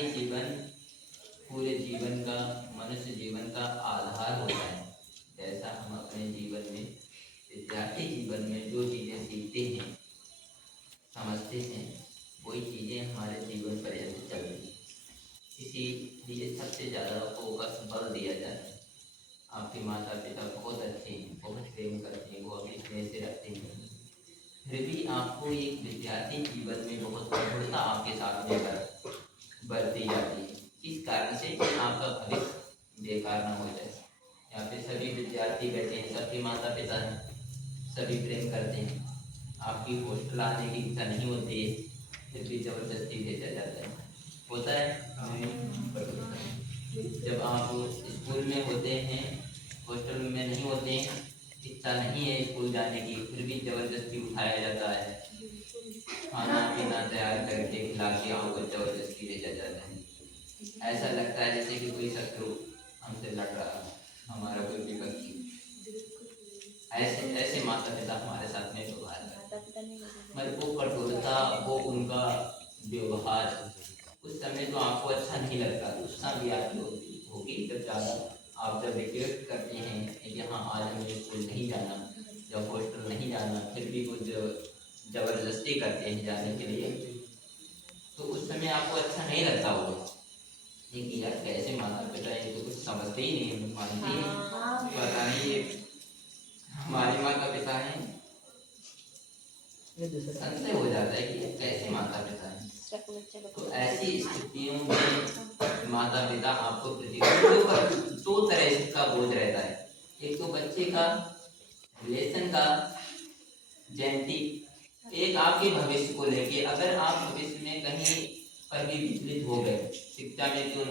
विद्यार्थी जीवन पूरे जीवन का, मनुष्य जीवन का आधार होता है। जैसा हम अपने जीवन में, विद्यार्थी जीवन में जो चीज़ें सीखते हैं, समझते हैं, वही चीज़ें हमारे जीवन पर्यंत चलती हैं। इसीलिए सबसे ज़्यादा फोकस बल दिया जाता है। आपके माता पिता बहुत अच्छे हैं, बहुत प्रेम करते हैं, वो अभी स्नेह से रखते हैं, फिर भी आपको एक विद्यार्थी जीवन में बहुत कठोरता आपके साथ में बरती जाती है। इस कारण से कि आपका भविष्य बेकार ना हो जाए। यहाँ पे सभी विद्यार्थी बैठे हैं, सबके माता पिता हैं, सभी प्रेम करते हैं, आपकी हॉस्टल आने की इच्छा नहीं होती है, फिर भी जबरदस्ती भेजा जाता है। होता है जब आप स्कूल में होते हैं, हॉस्टल में नहीं होते हैं, इच्छा नहीं है स्कूल जाने की, फिर भी जबरदस्ती उठाया जाता है, खाना पीना तैयार करके खिला के आपको जबरदस्ती भेजा जाता है। ऐसा लगता है जैसे कि कोई शत्रु हमसे लड़ रहा है, हमारा कोई विपक्षी। ऐसे ऐसे माता पिता हमारे साथ में व्यवहार करते हैं, मतलब वो कठोरता, वो उनका व्यवहार उस समय तो आपको अच्छा नहीं लगता। गुस्सा भी आती होगी जब ज़्यादा आप जब रिक्वेस्ट करते हैं कि हाँ आज मुझे स्कूल नहीं जाना या हॉस्टल नहीं जाना, फिर भी कुछ जबरदस्ती करते हैं जाने के लिए, तो उस समय आपको अच्छा नहीं लगता होगा कि यार कैसे माता पिता ये तो कुछ समझते ही नहीं, मानते ही नहीं, पता नहीं ये हमारे माता पिता हैं। संशय हो जाता है कि कैसे माता पिता हैं। तो ऐसी स्थितियों में माता पिता आपको दो तरह का बोझ रहता है। एक तो बच्चे का रिलेशन का जेनेटिक, एक आपके भविष्य को लेके, अगर आप भविष्य में कहीं पर भी विचलित हो गए, शिक्षा में तो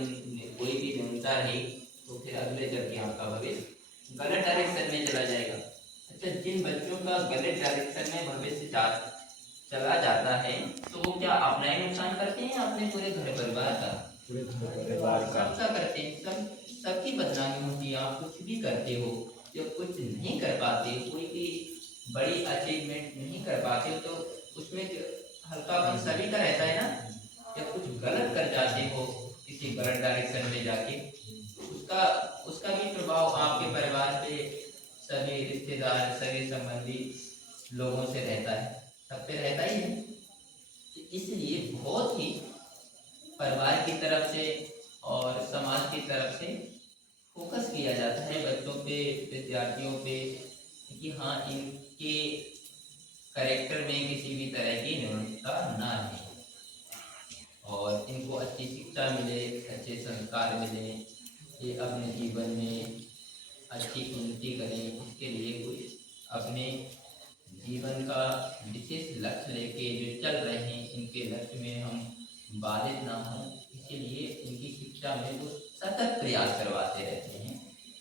कोई भी न्यूनता रही, तो फिर अगले चल के आपका भविष्य गलत डायरेक्शन में चला जाएगा। अच्छा, जिन बच्चों का गलत डायरेक्शन में भविष्य चला जाता है, तो वो क्या अपना ही नुकसान करते हैं, अपने पूरे घर परिवार का? पूरे घर परिवार का सबका करते हैं, सबकी बदनामी होती है। आप कुछ भी करते हो, जब कुछ नहीं कर पाते, कोई भी बड़ी अचीवमेंट नहीं कर पाते, तो उसमें हल्कापन सभी का रहता है ना। जब कुछ गलत कर जाते हो किसी गलत डायरेक्शन में जाके, उसका उसका भी प्रभाव आपके परिवार पे, सभी रिश्तेदार, सभी संबंधी लोगों से रहता है, सब पे रहता ही है। इसलिए बहुत ही परिवार की तरफ से और समाज की तरफ से फोकस किया जाता है बच्चों पे, विद्यार्थियों पे, कि हाँ इनके करेक्टर में किसी भी तरह की न्यूनता ना रहे और इनको अच्छी शिक्षा मिले, अच्छे संस्कार मिले, ये अपने जीवन में अच्छी उन्नति करें। इसके लिए कोई अपने जीवन का विशेष लक्ष्य लेके जो चल रहे हैं, इनके लक्ष्य में हम बाधित ना हों, इसीलिए इनकी शिक्षा में वो सतत प्रयास करवाते रहते हैं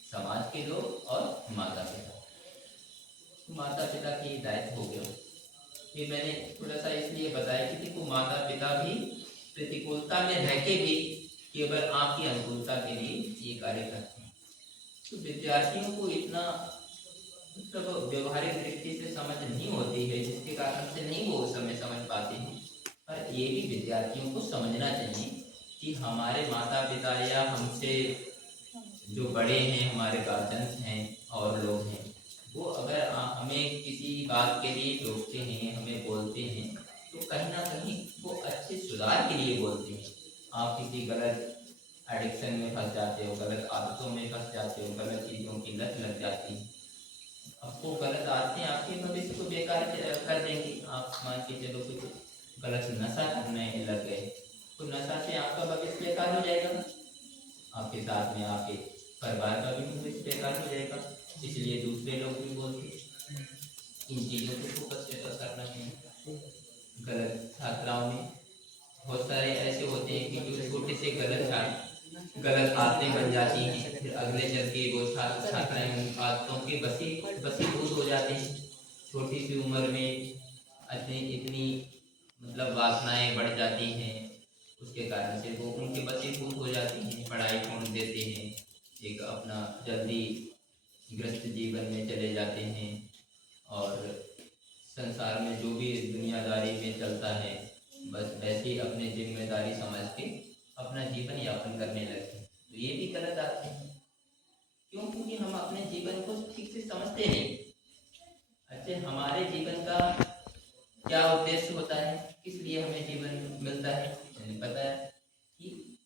समाज के लोग और माता पिता। माता पिता की दायित्व हो गया। ये मैंने थोड़ा सा इसलिए बताया कि देखो, माता पिता भी प्रतिकूलता में रह के भी केवल आपकी अनुकूलता के लिए ये कार्य करते हैं। तो विद्यार्थियों को इतना मतलब व्यवहारिक दृष्टि से समझ नहीं होती है, जिसके कारण से नहीं वो उस समय समझ पाते हैं। पर ये भी विद्यार्थियों को समझना चाहिए कि हमारे माता पिता या हमसे जो बड़े हैं, हमारे गार्जियंस हैं और लोग हैं, वो अगर हमें किसी बात के लिए टोकते हैं, हमें बोलते हैं, तो कहीं ना कहीं वो अच्छे सुधार के लिए बोलते हैं। आप किसी गलत एडिक्शन में फंस जाते हो, गलत आदतों में फंस जाते हो, गलत चीज़ों की लत लग जाती है, आपको गलत आदतें आपके भविष्य को बेकार कर देंगी। आप मान के चलो कुछ गलत नशा करने लग गए, तो नशा से आपका भविष्य बेकार हो जाएगा, आपके साथ में आपके परिवार का भी भविष्य बेकार हो जाएगा। इसलिए दूसरे लोग भी बोलते इन चीज़ों को फोकस करना चाहिए। गलत छात्राओं में बहुत सारे ऐसे होते हैं कि जो छोटे से गलत आदतें बन जाती हैं, फिर अगले चल के वो छात्र छात्राएं उन आदतों के बसीभूत हो जाते हैं। छोटी सी उम्र में इतनी मतलब वासनाएं बढ़ जाती हैं, उसके कारण से वो उनके बसीभूत हो जाती हैं, पढ़ाई छोड़ देते हैं, एक अपना जल्दी ग्रस्त जीवन में चले जाते हैं और संसार में जो भी दुनियादारी में चलता है, बस वैसे ही अपनी जिम्मेदारी समझ के अपना जीवन यापन करने लगते हैं, तो ये भी गलत आते हैं। क्यों? क्योंकि हम अपने जीवन को ठीक से समझते नहीं। अच्छा, हमारे जीवन का क्या उद्देश्य होता है, किस लिए हमें जीवन मिलता है? मैंने बताया कि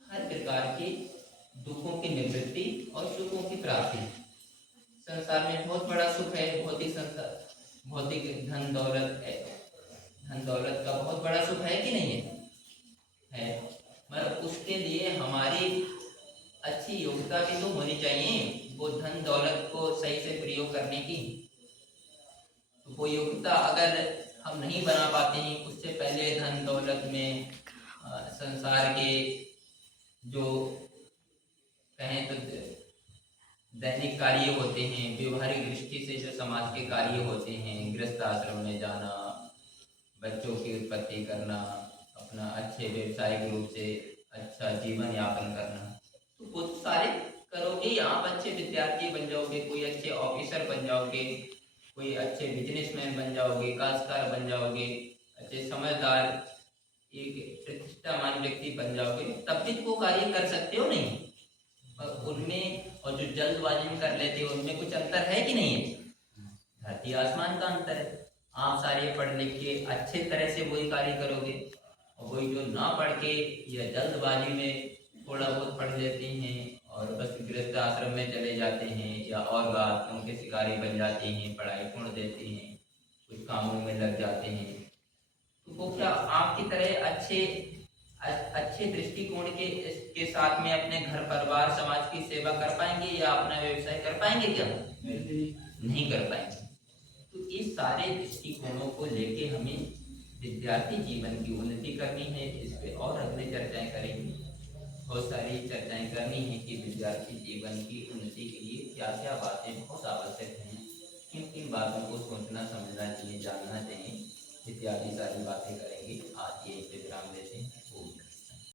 हर प्रकार के दुखों की निवृत्ति और सुखों की प्राप्ति। संसार में बहुत बड़ा सुख है, भौतिक संसार, भौतिक धन दौलत है, धन दौलत का बहुत बड़ा सुख है कि नहीं है? मगर उसके लिए हमारी अच्छी योग्यता भी तो होनी चाहिए, वो धन दौलत को सही से प्रयोग करने की। तो वो योग्यता अगर हम नहीं बना पाते हैं, उससे पहले धन दौलत में संसार के जो कहें तो दैनिक कार्य होते हैं, व्यवहारिक दृष्टि से जो समाज के कार्य होते हैं, गृहस्थ आश्रम में जाना, बच्चों की उत्पत्ति करना, अपना अच्छे व्यवसायिक रूप से अच्छा जीवन यापन करना, तो बहुत सारे करोगे, आप अच्छे विद्यार्थी बन जाओगे, कोई अच्छे ऑफिसर बन जाओगे, कोई अच्छे बिजनेसमैन बन जाओगे, काश्तकार बन जाओगे, अच्छे समझदार एक प्रतिष्ठावान व्यक्ति बन जाओगे, तब भी वो कार्य कर सकते हो नहीं? और उनमें और जो जल्दबाजी में कर लेते हो उनमें कुछ अंतर है कि नहीं है? धरती आसमान का अंतर है। आप सारे पढ़ लिख के अच्छे तरह से वही कार्य करोगे, और वही जो ना पढ़ के या जल्दबाजी में थोड़ा बहुत पढ़ लेते हैं और बस गृहस्थ आश्रम में चले जाते हैं या और बातों के शिकारी बन जाते हैं, पढ़ाई छोड़ देते हैं, कुछ कामों में लग जाते हैं, तो वो क्या आपकी तरह अच्छे दृष्टिकोण के साथ में अपने घर परिवार समाज की सेवा कर पाएंगे या अपना व्यवसाय कर पाएंगे? क्या नहीं कर पाएंगे। तो इस सारे दृष्टिकोणों को लेके हमें विद्यार्थी जीवन की उन्नति करनी है। इस पे और अगले चर्चाएं करेंगे, बहुत सारी चर्चाएं करनी है कि विद्यार्थी जीवन की उन्नति के लिए क्या क्या बातें बहुत आवश्यक हैं, किन किन बातों को सोचना समझना चाहिए, जानना चाहिए, इत्यादि सारी बातें करेंगे। आज ये विश्राम लेते हैं।